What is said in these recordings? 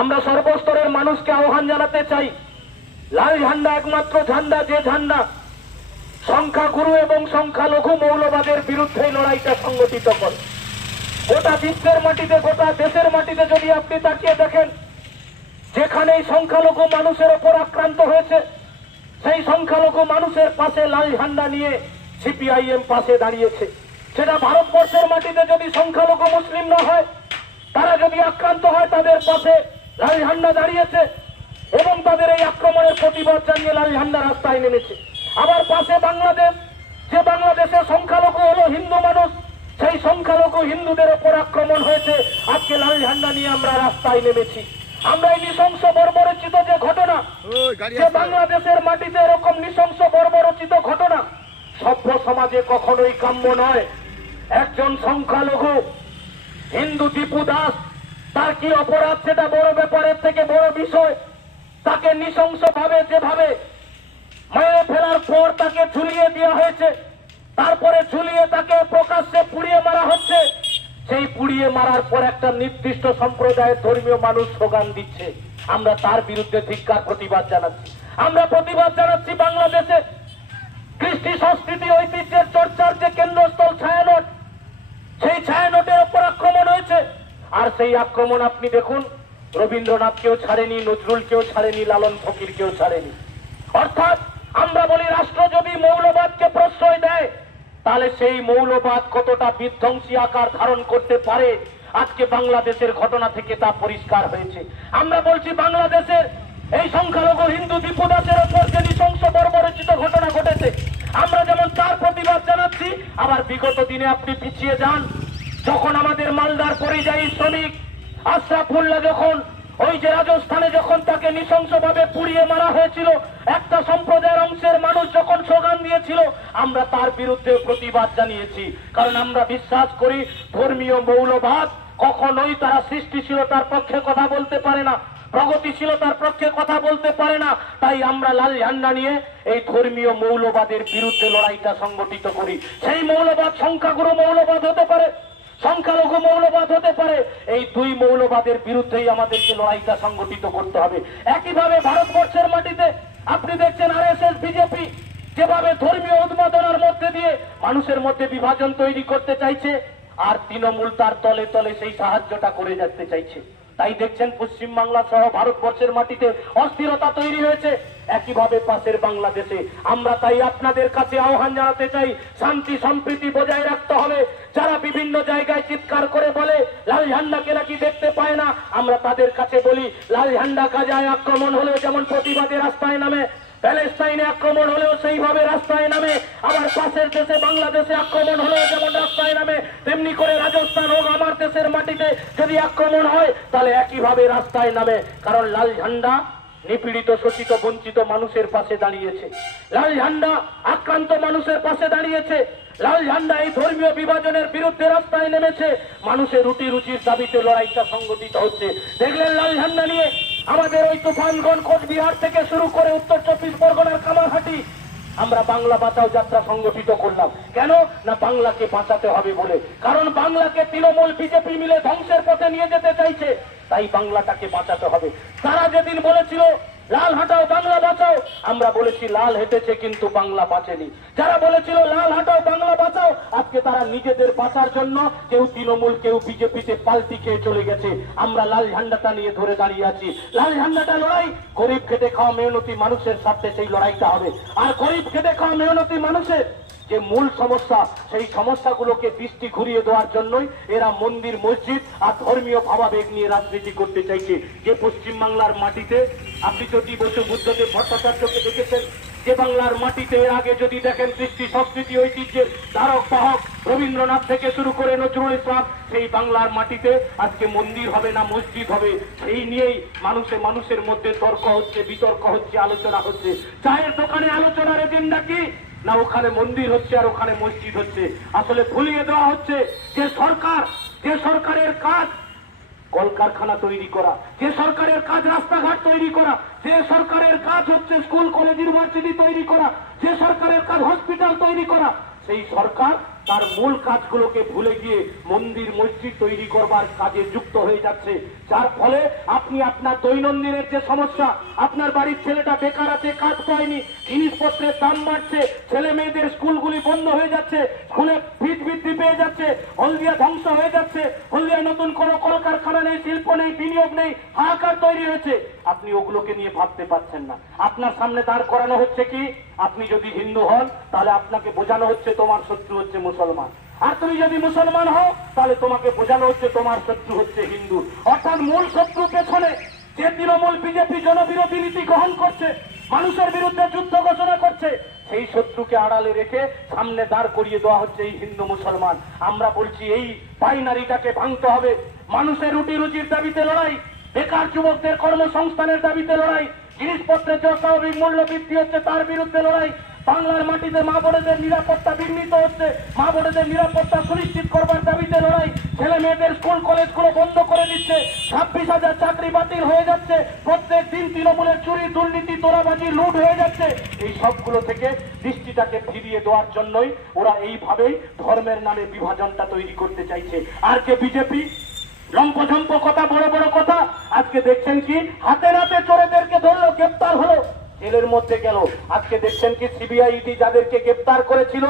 আমরা সর্বস্তরের মানুষকে আহ্বান জানাতে চাই, লাল ঝান্ডা একমাত্র ঝান্ডা যে ঝান্ডা সংখ্যাগুরু এবং সংখ্যালঘু মৌলবাদের বিরুদ্ধে লড়াইটা সংগঠিত করে। গোটা বিশ্বের মাটিতে, গোটা দেশের মাটিতে যদি আপনি তাকিয়ে দেখেন, যেখানেই সংখ্যালঘু মানুষের ওপর আক্রান্ত হয়েছে, সেই সংখ্যালঘু মানুষের পাশে লাল ঝান্ডা নিয়ে সিপিআইএম পাশে দাঁড়িয়েছে। সেটা ভারতবর্ষের মাটিতে যদি সংখ্যালঘু মুসলিম না হয়, তারা যদি আক্রান্ত হয়, তাদের পাশে লাল ঝান্ডা দাঁড়িয়েছে এবং তাদের এই আক্রমণের প্রতিবাদ জানিয়ে লাল ঝান্ডা রাস্তায় নেমেছে। আবার পাশে বাংলাদেশ, যে বাংলাদেশের সংখ্যালঘু হলো হিন্দু মানুষ, সেই সংখ্যালঘু হিন্দুদের ওপর আক্রমণ হয়েছে, আজকে লাল ঝান্ডা নিয়ে আমরা রাস্তায় নেমেছি। আমরা এই নৃশংস বর্বরচিত যে ঘটনা, যে বাংলাদেশের মাটিতে এরকম নৃশংস বর্বরচিত ঘটনা সভ্য সমাজে কখনোই কাম্য নয়। একজন সংখ্যালঘু হিন্দু দীপু দাস, তার কি অপরাধ সেটা বড় ব্যাপারের থেকে বড় বিষয়। তাকে নৃশংসভাবে যেভাবে মেরে ফেলার পর তাকে ঝুলিয়ে দেওয়া হয়েছে, তারপরে ঝুলিয়ে তাকে প্রকাশ্যে পুড়িয়ে মারা হচ্ছে। সেই পুড়িয়ে মারার পর একটা নির্দিষ্ট সম্প্রদায়ের ধর্মীয় মানুষ স্লোগান দিচ্ছে, আমরা তার বিরুদ্ধে ধিক্কার প্রতিবাদ জানাচ্ছি। আমরা প্রতিবাদ জানাচ্ছি বাংলাদেশে কৃষ্টি সংস্কৃতি ঐতিহ্যের চর্চার যে কেন্দ্রস্থল ছায়ানট, সেই ছায়ানটের উপর আক্রমণ হয়েছে। আর সেই আক্রমণ আপনি দেখুন, রবীন্দ্রনাথকেও ছাড়েনি, নজরুলকেও ছাড়েনি, লালন ফকিরকেও ছাড়েনি। অর্থাৎ আমরা বলি, রাষ্ট্র যদি মৌলবাদকে প্রশ্রয় দেয়, তাহলে সেই মৌলবাদ কতটা বিধ্বংসী আকার ধারণ করতে পারে, আজকে বাংলাদেশের ঘটনা থেকে তা পরিষ্কার হয়েছে। আমরা বলছি, বাংলাদেশের এই সংখ্যালঘু হিন্দু দীপু দাসের ওপর যে নৃশংস বর্বরচিত ঘটনা ঘটেছে, আমরা যেমন তার প্রতিবাদ জানাচ্ছি, আবার বিগত দিনে আপনি পিছিয়ে যান, যখন আমাদের মালদার পরিযায়ী শ্রমিক আশরাফুল্লাহ, যখন ওই যে রাজস্থানে যখন তাকে নৃশংসভাবে পুড়িয়ে মারা হয়েছিল, একটা সম্প্রদায়ের অংশের মানুষ যখন স্লোগান দিয়েছিল, আমরা তার বিরুদ্ধে প্রতিবাদ জানিয়েছি। কারণ আমরা বিশ্বাস করি, ধর্মীয় মৌলবাদ কখনোই তারা সৃষ্টিশীলতার পক্ষে কথা বলতে পারে না, প্রগতিশীলতার পক্ষে কথা বলতে পারে না। তাই আমরা লাল ঝান্ডা নিয়ে এই ধর্মীয় মৌলবাদের বিরুদ্ধে লড়াইটা সংগঠিত করি। সেই মৌলবাদ সংখ্যাগুরু মৌলবাদ হতে পারে, সংখ্যালঘু মৌলবাদ হতে পারে, এই দুই মৌলবাদের বিরুদ্ধেই আমাদেরকে লড়াইটা সংগঠিত করতে হবে। একইভাবে ভারতবর্ষের মাটিতে আপনি দেখছেন আরএসএস, বিজেপি যেভাবে ধর্মীয় উন্মাদনার মধ্যে দিয়ে মানুষের মধ্যে বিভাজন তৈরি করতে চাইছে, আর তৃণমূল তার তলে তলে সেই সাহায্যটা করে যেতে চাইছে। তাই দেখছেন পশ্চিমবাংলা সহ ভারতবর্ষের মাটিতে অস্থিরতা তৈরি হয়েছে। একইভাবে পাশের বাংলাদেশে আমরা তাই আপনাদের কাছে আহ্বান জানাতে চাই, শান্তি সম্প্রীতি বজায় রাখতে হবে। যারা বিভিন্ন জায়গায় চিৎকার করে বলে লাল ঝান্ডাকে নাকি দেখতে পায় না, আমরা তাদের কাছে বলি, লাল ঝান্ডা গাজায় আক্রমণ হলেও যেমন প্রতিবাদে রাস্তায় নামে, প্যালেস্টাইনে আক্রমণ হলেও সেইভাবে রাস্তায় নামে, আবার পাশের দেশে বাংলাদেশে আক্রমণ হলেও যেমন রাস্তায় নামে, তেমনি করে রাজস্থান হোক, আমার দেশের মাটিতে যদি আক্রমণ হয়, তাহলে একইভাবে রাস্তায় নামে। কারণ লাল ঝান্ডা নিপীড়িত, শোষিত, বঞ্চিত মানুষের পাশে দাঁড়িয়েছে, লাল ঝান্ডা আক্রান্ত মানুষের পাশে দাঁড়িয়েছে, লাল ঝান্ডা এই ধর্মীয় বিভাজনের বিরুদ্ধে রাস্তায় নেমেছে। মানুষের রুটি রুচির দাবিতে লড়াইটা সংগঠিত হচ্ছে। দেখলেন লাল ঝান্ডা নিয়ে আমাদের ওই তুফানগঞ্জ, কোচবিহার থেকে শুরু করে উত্তর 24 পরগনার কামারহাটি আমরা বাংলা বাঁচাও যাত্রা সংগঠিত করলাম। কেন না, বাংলাকে বাঁচাতে হবে বলে। কারণ বাংলাকে তৃণমূল, বিজেপি মিলে ধ্বংসের পথে নিয়ে যেতে চাইছে, তাই বাংলাটাকে বাঁচাতে হবে। তারা যেদিন বলেছিল লাল হাঁটাও বাংলা বাঁচাও, আমরা বলেছি লাল হেঁটেছে কিন্তু বাংলা বাঁচেনি। যারা বলেছিল লাল হাঁটাও বাংলা বাঁচাও, আজকে তারা নিজেদের বাঁচার জন্য কেউ তৃণমূল, কেউ বিজেপিতে পাল্টি খেয়ে চলে গেছে। আমরা লাল ঝান্ডাটা নিয়ে ধরে দাঁড়িয়ে আছি। লাল ঝান্ডাটা লড়াই গরিব খেটে খাওয়া মেহনতি মানুষের সাথে সেই লড়াইটা হবে। আর গরিব খেটে খাওয়া মেহনতি মানুষের যে মূল সমস্যা, সেই সমস্যাগুলোকে দৃষ্টি ঘুরিয়ে দেওয়ার জন্যই এরা মন্দির, মসজিদ আর ধর্মীয় ভাবাবেগ নিয়ে রাজনীতি করতে চাইছে। যে পশ্চিমবাংলার মাটিতে আপনি যদি বসু বুদ্ধদেব ভট্টাচার্যকে দেখেছেন, যে বাংলার মাটিতে এর আগে যদি দেখেন কৃষ্টি সংস্কৃতি ঐতিহ্যের ধারক বাহক রবীন্দ্রনাথ থেকে শুরু করে নজরুল ইসলাম, সেই বাংলার মাটিতে আজকে মন্দির হবে না মসজিদ হবে, সেই নিয়েই মানুষের মধ্যে তর্ক হচ্ছে, বিতর্ক হচ্ছে, আলোচনা হচ্ছে। চায়ের দোকানে আলোচনার এজেন্ডা কি না, ওখানে মন্দির হচ্ছে আর ওখানে মসজিদ হচ্ছে। আসলে ভুলিয়ে দেওয়া হচ্ছে যে সরকারের কাজ কলকারখানা তৈরি করা, যে সরকারের কাজ রাস্তাঘাট তৈরি করা, যে সরকারের কাজ হচ্ছে স্কুল, কলেজ, ইউনিভার্সিটি তৈরি করা, যে সরকারের কাজ হসপিটাল তৈরি করা, সেই সরকার তার মূল কাজগুলোকে ভুলে গিয়ে মন্দির মসজিদ তৈরি করবার কাজে যুক্ত হয়ে যাচ্ছে, যার ফলে আপনি আপনার দৈনন্দিনের যে সমস্যা, আপনার বাড়ির ছেলেটা বেকার আছে, কাজ পায়নি, জিনিসপত্রের দাম বাড়ছে, ছেলে মেয়েদের স্কুলগুলি বন্ধ হয়ে যাচ্ছে, স্কুলে ফিস বৃদ্ধি পেয়ে যাচ্ছে, হলদিয়া ধ্বংস হয়ে যাচ্ছে, হলদিয়া নতুন কোনো কলকারখানা নেই, শিল্প নেই, বিনিয়োগ নেই, হাহাকার তৈরি হয়েছে, আপনি ওগুলোকে নিয়ে ভাবতে পারছেন না। আপনার সামনে দাঁড় করানো হচ্ছে কি, আপনি যদি হিন্দু হন তাহলে আপনাকে বোঝানো হচ্ছে তোমার শত্রু হচ্ছে মুসলমান, আর তুমি যদি মুসলমান হও তাহলে তোমাকে বোঝানো হচ্ছে তোমার শত্রু হচ্ছে হিন্দু। অর্থাৎ মূল শত্রু পেছনে যে তৃণমূল বিজেপি জনবিরোধী নীতি গ্রহণ করছে, মানুষের বিরুদ্ধে যুদ্ধ ঘোষণা করছে, সেই শত্রুকে আড়ালে রেখে সামনে দাঁড় করিয়ে দেওয়া হচ্ছে এই হিন্দু মুসলমান। আমরা বলছি এই বাইনারিটাকে ভাঙতে হবে। মানুষের রুটি রুজির দাবিতে লড়াই, বেকার যুবকদের কর্মসংস্থানের দাবিতে লড়াই, জিনিসপত্রের যে অস্বাভাবিক মূল্য বৃদ্ধি হচ্ছে তার বিরুদ্ধে লড়াই, বাংলার মাটিতে মা বোনেদের নিরাপত্তা বিঘ্নিত হচ্ছে, মা বোনেদের নিরাপত্তা সুনিশ্চিত করবার দাবিতে লড়াই, ছেলে মেয়েদের স্কুল কলেজগুলো বন্ধ করে দিচ্ছে, 26,000 চাকরি বাতিল হয়ে যাচ্ছে, প্রত্যেক দিন তৃণমূলের চুরি দুর্নীতি তোলাবাজি লুট হয়ে যাচ্ছে। এই সবগুলো থেকে দৃষ্টিটাকে ফিরিয়ে দেওয়ার জন্যই ওরা এইভাবেই ধর্মের নামে বিভাজনটা তৈরি করতে চাইছে। আর যে বিজেপি লম্পঝম্প কথা, বড় বড় কথা, আজকে দেখছেন কি হাতে নাতে চোরেদেরকে ধরলো, গ্রেপ্তার হলো, জেলের মধ্যে গেল। আজকে দেখছেন কি সিবিআই ইডি যাদেরকে গ্রেপ্তার করেছিল,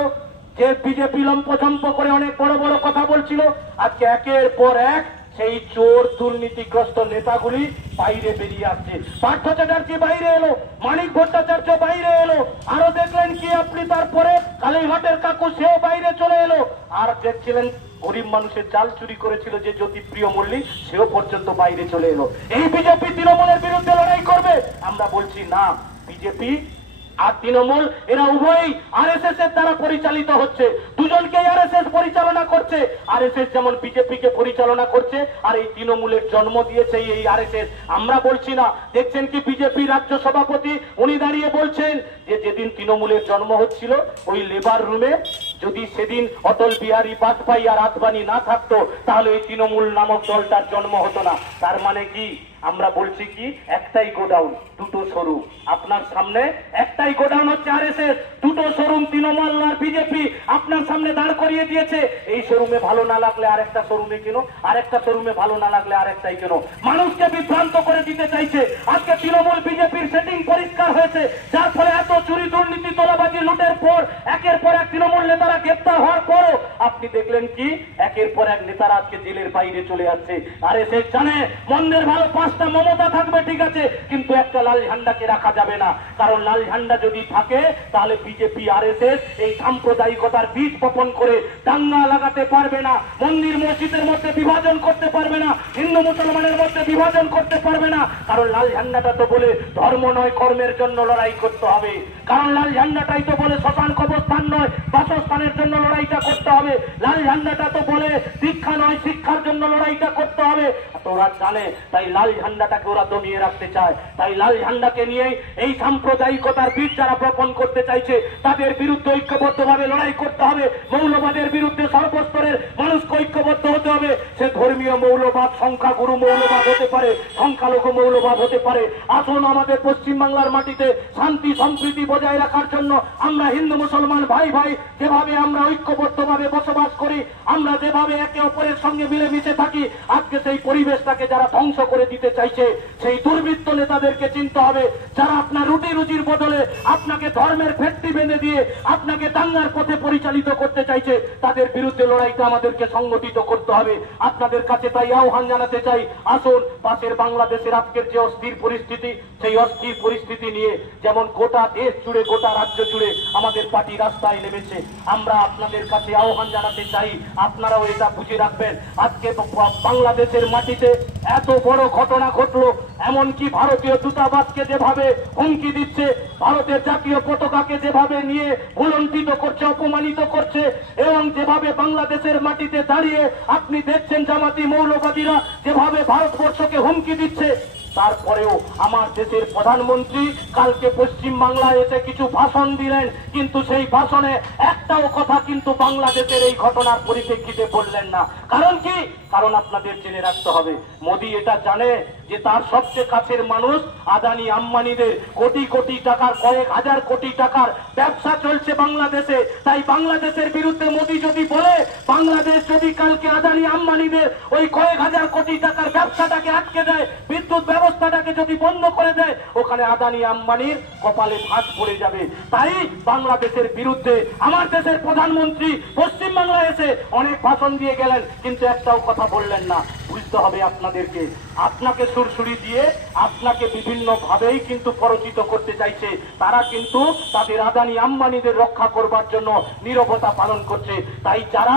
যে বিজেপি লম্পঝম্প করে অনেক বড় বড় কথা বলছিল, আজকে একের পর এক সেই চোর দুর্নীতিগ্রস্ত নেতাগুলি বাইরে বেরিয়ে আসছে। পার্থ চ্যাটার্জি বাইরে এলো, মানিক ভট্টাচার্য বাইরে এলো, আরো দেখলেন কি আপনি তারপরে কালীঘাটের কাকু সেও বাইরে চলে এলো, আর দেখছিলেন গরিব মানুষের চাল চুরি করেছিল যে জ্যোতিপ্রিয় মল্লিক, সেও পর্যন্ত বাইরে চলে এলো। এই বিজেপি তৃণমূলের বিরুদ্ধে লড়াই করবে? আমরা বলছি না, বিজেপি আর তৃণমূল এরা উভয়ই আরএসএস এর দ্বারা পরিচালিত হচ্ছে, দুজনকে আরএসএস পরিচালনা করছে। আরএসএস যেমন বিজেপিকে পরিচালনা করছে, আর এই তৃণমূলের জন্ম দিয়েছে এই আরএসএস। আমরা বলছি না, দেখছেন কি বিজেপি রাজ্য সভাপতি উনি দাঁড়িয়ে বলছেন যে যেদিন তৃণমূলের জন্ম হচ্ছিল ওই লেবার রুমে যদি সেদিন অটল বিহারী বাজপেয়ী আর আদবানি না থাকতো তাহলে এই তৃণমূল নামক দলটার জন্ম হতো না। তার মানে কি আমরা বলছি কি একটাই গোডাউন, দুটো শোরুম। আপনার সামনে একটাই গোডাউন হচ্ছে আরএসএস, দুটো শোরুম তৃণমূল আর বিজেপি আপনার সামনে দাঁড় করিয়ে দিয়েছে। এই শোরুমে ভালো না লাগলে আরেকটা শোরুমে কেন, আরেকটা শোরুমে ভালো না লাগলে আরেকটাই কেন, মানুষকে বিভ্রান্ত করে দিতে চাইছে। আজকে তৃণমূল বিজেপির সেটিং পরিষ্কার হয়েছে, যার ফলে এত চুরি দুর্নীতি তোলাবাজি লুটের পর একের পর এক তৃণমূল নেতারা গ্রেপ্তার হওয়ার পরও আপনি দেখলেন কি একের পর এক নেতারা আজকে জেলের বাইরে চলে যাচ্ছে। আরএসএস জানে মন্দের ভালো 5টা মমতা থাকবে ঠিক আছে, কিন্তু একটা লাল ঝান্ডাকে রাখা যাবে না, কারণ লাল ঝান্ডা যদি থাকে তাহলে বিজেপি আরএসএস এই সাম্প্রদায়িকতার বীজ বপন করে দাঙ্গা লাগাতে পারবে না, মন্দির মসজিদের মধ্যে বিভাজন করতে পারবে না, হিন্দু মুসলমানের মধ্যে বিভাজন করতে পারবে না। কারণ লাল ঝান্ডাটা তো বলে ধর্ম নয় কর্মের জন্য লড়াই করতে হবে, কারণ লাল ঝান্ডাটাই তো বলে শ্মশান কবরস্থান নয় বাসস্থানের জন্য লড়াইটা করতে হবে, লাল ঝান্ডাটা তো বলে দীক্ষা নয় শিক্ষার জন্য লড়াইটা করতে হবে। তো ওরা জানে, তাই লাল ঝান্ডাটাকে ওরা দমিয়ে রাখতে চায়, তাই লাল ঝান্ডাকে নিয়েই এই সাম্প্রদায়িকতার বীজ যারা বপন করতে চাইছে তাদের বিরুদ্ধে ঐক্যবদ্ধভাবে লড়াই করতে হবে। মৌলবাদের বিরুদ্ধে সর্বস্তরের মানুষকে ঐক্যবদ্ধ হতে হবে। সে ধর্মীয় মৌলবাদ, সংখ্যাগুরু মৌলবাদ হতে পারে, সংখ্যালঘু মৌলবাদ হতে পারে। আসুন আমাদের পশ্চিমবাংলার মাটিতে শান্তি সম্প্রীতি বজায় রাখার জন্য আমরা হিন্দু মুসলমান ভাই ভাই যেভাবে আমরা ঐক্যবদ্ধভাবে বসবাস করি, আমরা যেভাবে একে অপরের সঙ্গে মিলেমিশে থাকি, আজকে সেই পরিবেশটাকে যারা ধ্বংস করে দিতে চাইছে সেই দুর্বৃত্ত নেতাদেরকে চিনতে হবে, যারা আপনার রুটি রুজির বদলে আপনাকে ধর্মের ভেট্টি বেঁধে দিয়ে আপনাকে দাঙ্গার পথে পরিচালিত করতে চাইছে, তাদের বিরুদ্ধে লড়াইটা আমাদেরকে সংগঠিত করতে হবে। আপনাদের কাছে তাই আহ্বান জানাতে চাই, আসুন পাশের বাংলাদেশের আজকের যে অস্থির পরিস্থিতি, সেই অস্থির পরিস্থিতি নিয়ে যেমন গোটা দেশ জুড়ে গোটা রাজ্য জুড়ে আমাদের পার্টি রাস্তায় নেমেছে, আমরা আপনাদের কাছে আহ্বান জানাতে চাই আপনারাও এটা বুঝে রাখবেন। আজকে বাংলাদেশের মাটিতে এত বড় ঘটনা ঘটলো, এমনকি ভারতীয় দূতাবাসকে যেভাবে হুমকি দিচ্ছে, ভারতের জাতীয় পতাকাকে যেভাবে নিয়ে ভুলণ্ঠিত করছে, অপমানিত করছে, এবং যেভাবে বাংলাদেশের মাটিতে দাঁড়িয়ে আপনি দেখছেন জামাতি মৌলবাদীরা যেভাবে ভারতবর্ষকে হুমকি দিচ্ছে, তারপরেও আমার দেশের প্রধানমন্ত্রী কালকে পশ্চিম বাংলায় এসে কিছু ভাষণ দিলেন, কিন্তু সেই ভাষণে একটাও কথা কিন্তু বাংলাদেশের এই ঘটনার পরিপ্রেক্ষিতে বললেন না। কারণ কি? কারণ আপনাদের জেনে রাখতে হবে, মোদী এটা জানে যে তার সবচেয়ে কাছের মানুষ আদানি আম্বানিদের কোটি কোটি টাকার, কয়েক হাজার কোটি টাকার ব্যবসা চলছে বাংলাদেশে। তাই বাংলাদেশের বিরুদ্ধে মোদী যদি বলে, বাংলাদেশ যদি কালকে আদানি আম্বানিদের ওই কয়েক হাজার কোটি টাকার ব্যবসাটাকে আটকে দেয়, বিদ্যুৎ ব্যবস্থাটাকে যদি বন্ধ করে দেয়, ওখানে আদানি আম্বানির কপালে ভাঁজ পড়ে যাবে। তাই বাংলাদেশের বিরুদ্ধে আমার দেশের প্রধানমন্ত্রী পশ্চিম বাংলায় এসে অনেক ভাষণ দিয়ে গেলেন, কিন্তু একটাও কথা বললেন না। বুঝতে হবে আপনাদেরকে, আপনাকে সুরসুরি দিয়ে আপনাকে বিভিন্ন ভাবেই কিন্তু পরিচিত করতে চাইছে। তারা কিন্তু তাদের আদানি আম্বানিদের রক্ষা করবার জন্য নীরবতা পালন করছে। তাই যারা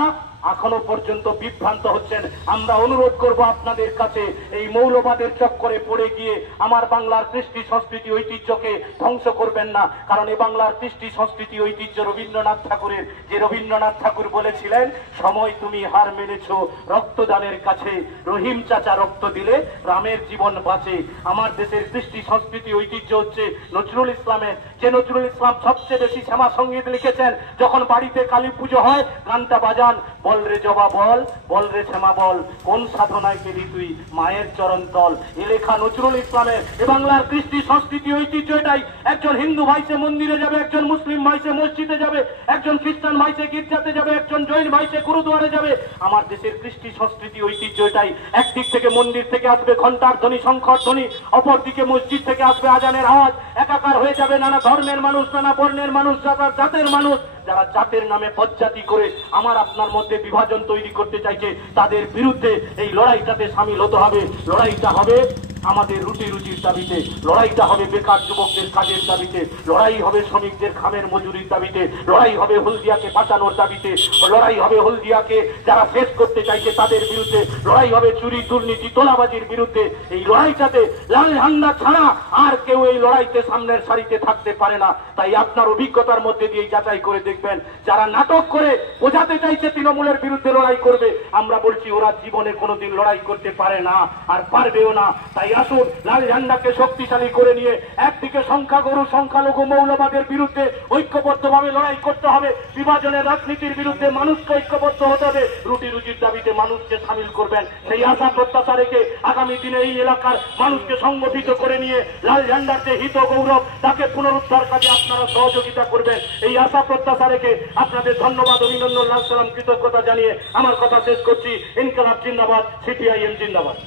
এখনো পর্যন্ত বিভ্রান্ত হচ্ছেন, আমরা অনুরোধ করব আপনাদের কাছে, এই মৌলবাদের চক্করে পড়ে গিয়ে আমার বাংলার কৃষ্টি সংস্কৃতি ঐতিহ্যকে ধ্বংস করবেন না। কারণ এই বাংলার কৃষ্টি সংস্কৃতি ঐতিহ্য রবীন্দ্রনাথ ঠাকুরের, যে রবীন্দ্রনাথ ঠাকুর বলেছিলেন, সময় তুমি হার মেনেছ রক্তদানের কাছে, রহিম চাচা রক্ত দিলে রামের জীবন বাঁচে। আমার দেশের কৃষ্টি সংস্কৃতি ঐতিহ্য হচ্ছে নজরুল ইসলামের, যে নজরুল ইসলাম সবচেয়ে বেশি শ্যামা সঙ্গীত লিখেছেন। যখন বাড়িতে কালী পুজো হয় গানটা বাজান, বল রে জবা বল, বল রে শ্যামা বল, কোন সাধনায় পেলি তুই মায়ের চরণ তল। এ লেখা নজরুল ইসলামের। এ বাংলার কৃষ্টি সংস্কৃতি ঐতিহ্য এটাই। একজন হিন্দু ভাইসে মন্দিরে যাবে, একজন মুসলিম ভাইসে মসজিদে যাবে, একজন খ্রিস্টান ভাইসে গির্জাতে যাবে, একজন জৈন ভাইসে গুরুদুয়ারে যাবে। আমার দেশের কৃষ্টি সংস্কৃতি ঐতিহ্য এটাই। একদিক থেকে মন্দির থেকে আসবে ঘন্টার ধ্বনি, শঙ্খর ধ্বনি, অপরদিকে মসজিদ থেকে আসবে আজানের আওয়াজ। একাকার হয়ে যাবে নানা ধর্মের মানুষ, নানা বর্ণের মানুষ, নানা জাতের মানুষ। যারা জাতের নামে পজ্জাতি করে আমার আপনার মধ্যে বিভাজন তৈরি করতে চাইছে, তাদের বিরুদ্ধে এই লড়াইটাতে সামিল হতে হবে। লড়াইটা হবে আমাদের রুটি রুজির দাবিতে, লড়াইটা হবে বেকার যুবকদের কাজের দাবিতে, লড়াই হবে শ্রমিকদের খামের মজুরির দাবিতে, লড়াই হবে হলদিয়াকে বাঁচানোর দাবিতে, লড়াই হবে হলদিয়াকে যারা শেষ করতে চাইছে তাদের বিরুদ্ধে, লড়াই হবে চুরি দুর্নীতি তোলাবাজির বিরুদ্ধে। এই লড়াইটাতে লাল ঝান্ডা ছাড়া আর কেউ এই লড়াইতে সামনের সারিতে থাকতে পারে না। তাই আপনার অভিজ্ঞতার মধ্যে দিয়ে যাচাই করে দেখবেন, যারা নাটক করে বোঝাতে চাইছে তৃণমূলের বিরুদ্ধে লড়াই করবে, আমরা বলছি ওরা জীবনে কোনোদিন লড়াই করতে পারে না, আর পারবেও না। তাই আসুন লাল ঝান্ডাকে শক্তিশালী করে নিয়ে একদিকে সংখ্যাগুরু সংখ্যালঘু মৌলবাদের বিরুদ্ধে ঐক্যবদ্ধভাবে লড়াই করতে হবে, বিভাজনের রাজনীতির বিরুদ্ধে মানুষকে ঐক্যবদ্ধ হতে হবে, রুটি রুজির দাবিতে মানুষকে সামিল করবেন। সেই আশা প্রত্যাশা রেখে আগামী দিনে এই এলাকার মানুষকে সংগঠিত করে নিয়ে লাল ঝান্ডার যে হিত গৌরব তাকে পুনরুদ্ধার কাজে আপনারা সহযোগিতা করবেন, এই আশা প্রত্যাশা রেখে আপনাদের ধন্যবাদ, অভিনন্দন, লাল সালাম, কৃতজ্ঞতা জানিয়ে আমার কথা শেষ করছি। ইনকলাব জিন্দাবাদ, সিপিআইএম জিন্দাবাদ।